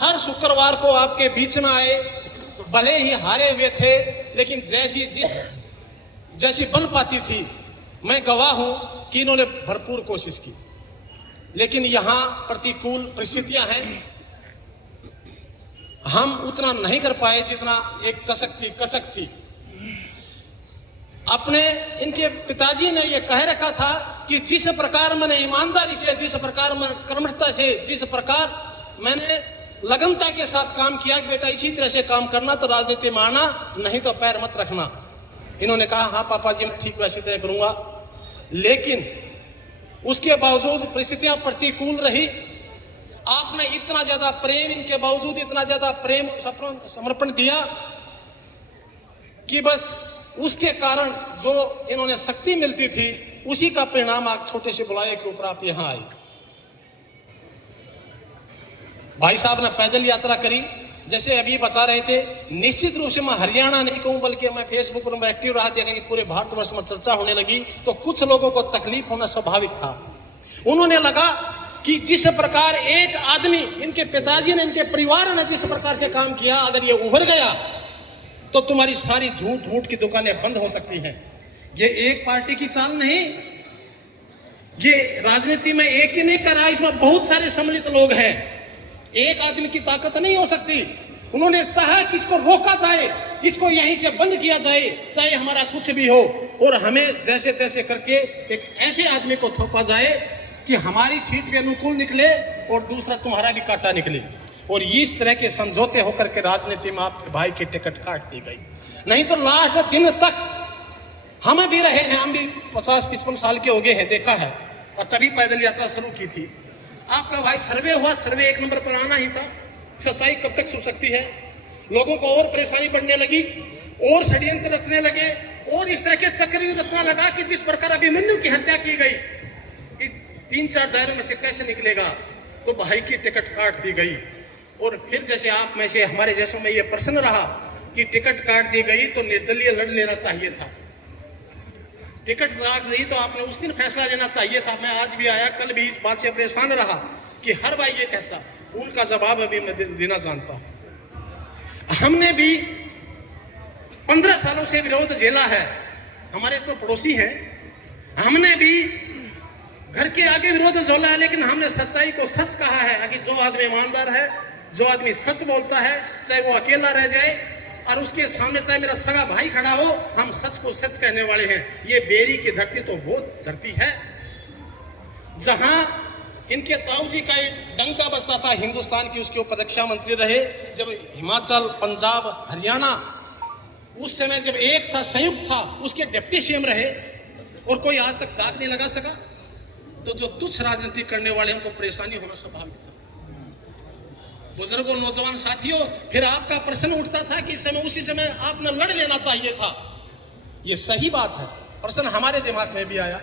हर शुक्रवार को आपके बीच में आए, भले ही हारे हुए थे, लेकिन जैसी बन पाती थी, मैं गवाह हूं कि इन्होंने भरपूर कोशिश की। लेकिन यहां प्रतिकूल परिस्थितियां हैं, हम उतना नहीं कर पाए जितना एक चसक थी, कसक थी। अपने इनके पिताजी ने यह कह रखा था कि जिस प्रकार मैंने ईमानदारी से, जिस प्रकार मैं कर्मठता से, जिस प्रकार मैंने लगनता के साथ काम किया कि बेटा इसी तरह से काम करना तो राजनीति में आना, नहीं तो पैर मत रखना। इन्होंने कहा हाँ पापा जी मैं ठीक वैसी तरह करूंगा। लेकिन उसके बावजूद परिस्थितियां प्रतिकूल रही। आपने इतना ज्यादा प्रेम, इनके बावजूद इतना ज्यादा प्रेम समर्पण दिया कि बस उसके कारण जो इन्होंने शक्ति मिलती थी, उसी का परिणाम आज छोटे से बुलाए के ऊपर आप यहां आए। भाई साहब ने पैदल यात्रा करी, जैसे अभी बता रहे थे। निश्चित रूप से मैं हरियाणा नहीं कहूं, बल्कि मैं फेसबुक पर एक्टिव रहा, देखा कि पूरे भारतवर्ष में चर्चा होने लगी, तो कुछ लोगों को तकलीफ होना स्वाभाविक था। उन्होंने लगा कि जिस प्रकार एक आदमी, इनके पिताजी ने, इनके परिवार ने जिस प्रकार से काम किया, अगर ये उभर गया तो तुम्हारी सारी झूठ मूठ की दुकानें बंद हो सकती हैं। ये एक पार्टी की चाल नहीं, ये राजनीति में एक ही नहीं कर रहा, इसमें बहुत सारे सम्मिलित लोग हैं। एक आदमी की ताकत नहीं हो सकती। उन्होंने चाहा कि इसको रोका जाए, इसको यहीं से बंद किया जाए, चाहे हमारा कुछ भी हो, और हमें जैसे तैसे करके एक ऐसे आदमी को थोपा जाए कि हमारी सीट के अनुकूल निकले और दूसरा तुम्हारा भी काटा निकले। और इस तरह के समझौते होकर के राजनीति में आपके भाई की टिकट काट दी गई। नहीं तो लास्ट दिन तक हम भी रहे हैं, हम भी 50-55 साल के हो गए हैं, देखा है, और तभी पैदल यात्रा शुरू की थी। आपका भाई सर्वे हुआ, सर्वे 1 नंबर पर आना ही था। सच्चाई कब तक छुप सकती है? लोगों को और परेशानी बढ़ने लगी, और षड्यंत्र रचने लगे, और इस तरह के चक्र रचना लगा कि जिस प्रकार अभिमन्यु की हत्या की गई कि 3-4 दायरों में से कैसे निकलेगा, तो भाई की टिकट काट दी गई। और फिर जैसे आप में से हमारे जैसों में ये प्रश्न रहा कि टिकट काट दी गई तो निर्दलीय लड़ लेना चाहिए था। टिकट काट दी तो आपने उस दिन फैसला लेना चाहिए था। मैं आज भी आया, कल भी इस बात से परेशान रहा कि हर भाई ये कहता, उनका जवाब अभी मैं देना जानता हूं। हमने भी 15 सालों से विरोध झेला है, हमारे तो पड़ोसी हैं। हमने भी घर के आगे विरोध झेला है, लेकिन हमने सच्चाई को सच कहा है कि जो आदमी ईमानदार है, जो आदमी सच बोलता है, चाहे वो अकेला रह जाए और उसके सामने चाहे मेरा सगा भाई खड़ा हो, हम सच को सच कहने वाले हैं। ये बेरी की धरती तो वो धरती है जहां इनके ताऊजी का एक डंका बजता था हिंदुस्तान की, उसके ऊपर रक्षा मंत्री रहे। जब हिमाचल, पंजाब, हरियाणा उस समय जब एक था, संयुक्त था, उसके डिप्टी सीएम रहे और कोई आज तक दाग नहीं लगा सका। तो जो तुच्छ राजनीति करने वाले उनको परेशानी होना स्वाभाविक था। बुजुर्गों, नौजवान साथियों, फिर आपका प्रश्न उठता था कि इस समय, उसी समय आपने लड़ लेना चाहिए था। ये सही बात है, प्रश्न हमारे दिमाग में भी आया।